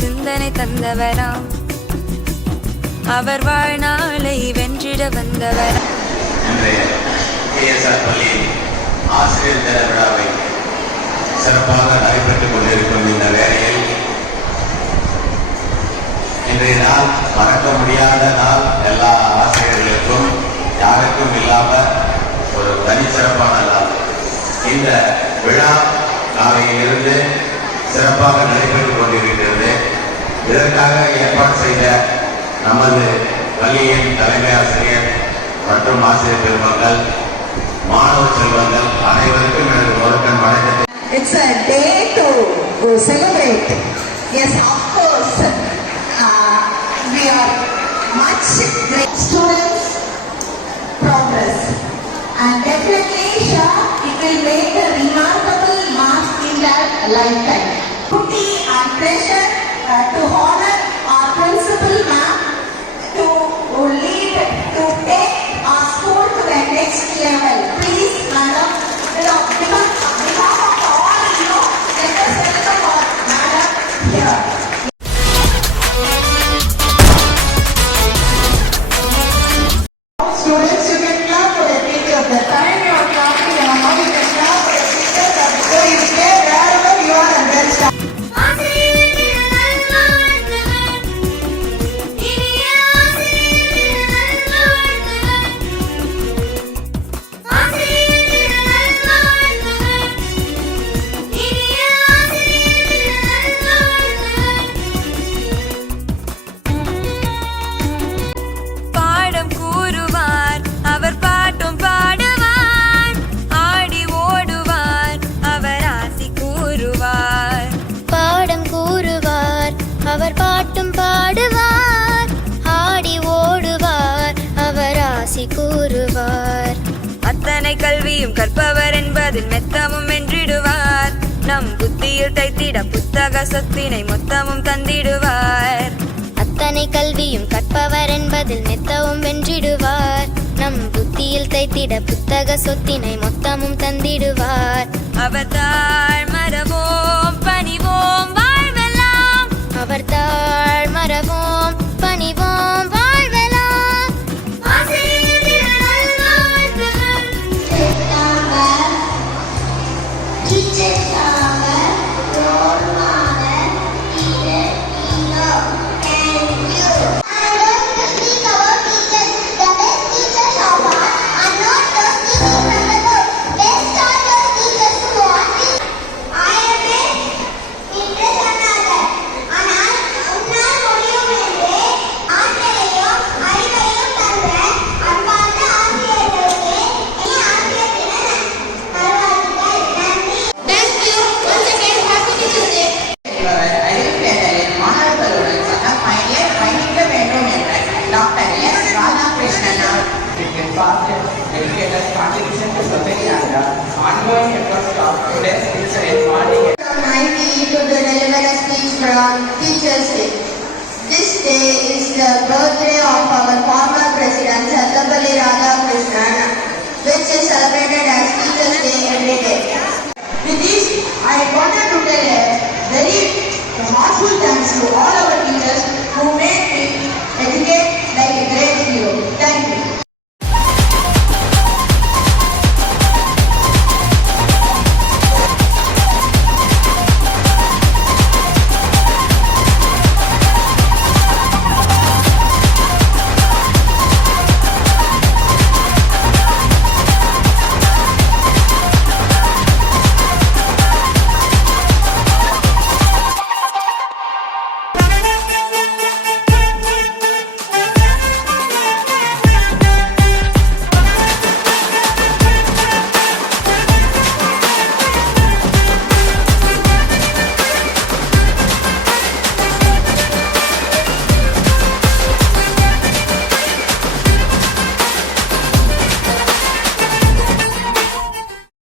சிந்தனை தந்தவராம். அவர் வாழ்நாளை வென்றிட வந்தவராம். ஆசிரியர் தின விழாவை சிறப்பாக நடைபெற்றுக் கொண்டிருக்கும் இந்த வேளையில் இன்றைய நாள் மறக்க முடியாத நாள். எல்லா ஆசிரியர்களுக்கும் யாருக்கும் இல்லாம ஒரு தனிச்சிறப்பான நாள். இந்த விழா நாளையிலிருந்து சிறப்பாக நடைபெற்றுக் கொண்டிருக்கிறது. இதற்காக ஏற்பாடு செய்த நமது பள்ளியின் தலைமை ஆசிரியர் மற்றும் ஆசிரியர் பெருமக்கள், மாணவ செல்வங்கள் அனைவருக்கும் எனது முதற்கண் வணக்கத்தை. It's a day to celebrate. Yes, of course. We are much great students progress, and definitely sure it will make a remarkable mark in their lifetime. Duty and pleasure to honor our principal ma'am, to lead, to take our school to the next level. Please, madam, because of all you, let us welcome our madam here. Students, you can clap for the teachers. The time you are clapping, you can clap for the teachers. So you stay wherever you are and then start. பாடம் கூறுவார், அவர் பாட்டும் பாடுவார். ஆடி ஓடுவார், அவர் ஆசி கூறுவார். பாடம் கூறுவார், அவர் பாட்டும் பாடுவார். ஆடி ஓடுவார், அவர் ஆசி கூறுவார். அத்தனை கல்வியும் கற்பவர் என்பதில் மெத்தமும் வென்றிடுவார். நம் புத்தியில் தைத்திட புத்தக சொத்தினை மொத்தமும் தந்திடுவார். அத்தனை கல்வியும் கற்பவர் என்பதில் மெத்தவும் வென்றிடுவார். நம் புத்தியில் தைத்திட புத்தக சொத்தினை மொத்தமும் தந்திடுவார். அவர் தாழ் மரவோம் பணிவோம் வாழ்வெல்லாம். அவர் தாழ் மரவோம் பணிவோம் வாழ்வெல்லாம். Educators' contribution to society and ongoing efforts of today's teacher in morning. I need to deliver a speech from Teachers' Day. This day is the birthday of our former President Sarvepalli Radhakrishnan, which is celebrated as Teachers' Day every day. With this, I want